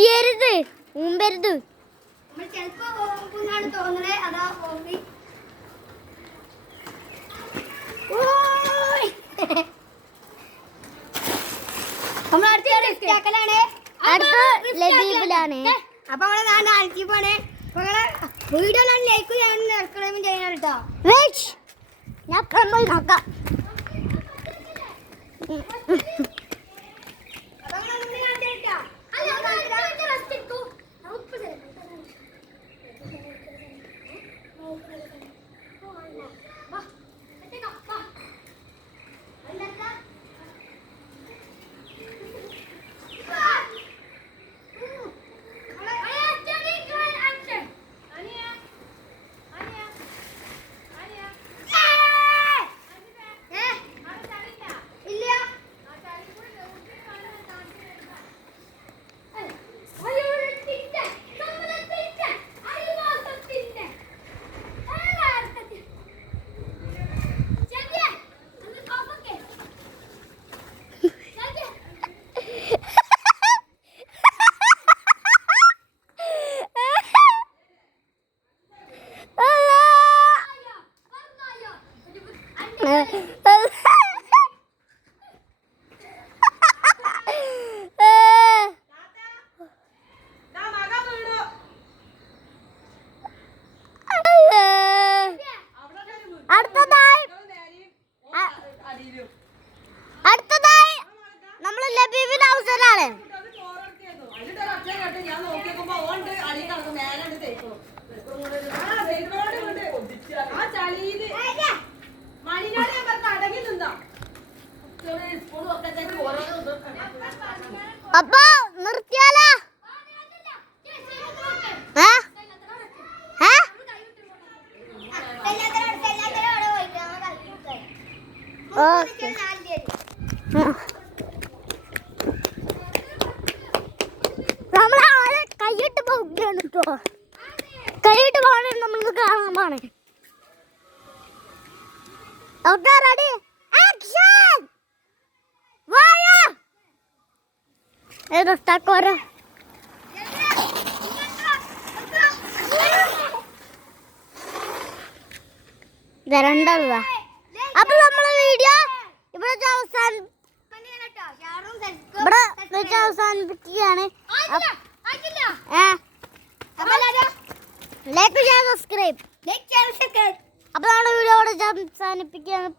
ഒടിയരുത്, ഊമ്പരുത്. തോന്നുന്നത് അതാ ലബീബിലാണ്. അപ്പൊ നമ്മളെ അൽജിബാണ്. വീഡിയോ ലൈക്ക് ചെയ്യാനും സബ്സ്ക്രൈബും ചെയ്യണം കേട്ടോ. ഞാൻ നോക്കാം. അടുത്തതായി നമ്മള് ലബീബിന്റെ അവസരമാണ്. അപ്പൊ നിർത്തിയാലോ? നമ്മളെ കൈയിട്ട് പോകുകയാണ് കേട്ടോ. കൈയിട്ട് പോകണേ നമ്മൾക്ക് കാണാൻ പോണേ. Okay, ready, action. ഏതോട്ടാക്കോരോ രണ്ടല്ല. അപ്പൊ നമ്മളെ വീഡിയോ ഇവിടെ അവസാനിപ്പിക്കുകയാണ്. ലൈക്ക് ചെയ്യാൻ സബ്സ്ക്രൈബ്. അപ്പൊ നമ്മുടെ വീഡിയോ ഇവിടെ അവസാനിപ്പിക്കുകയാണ്.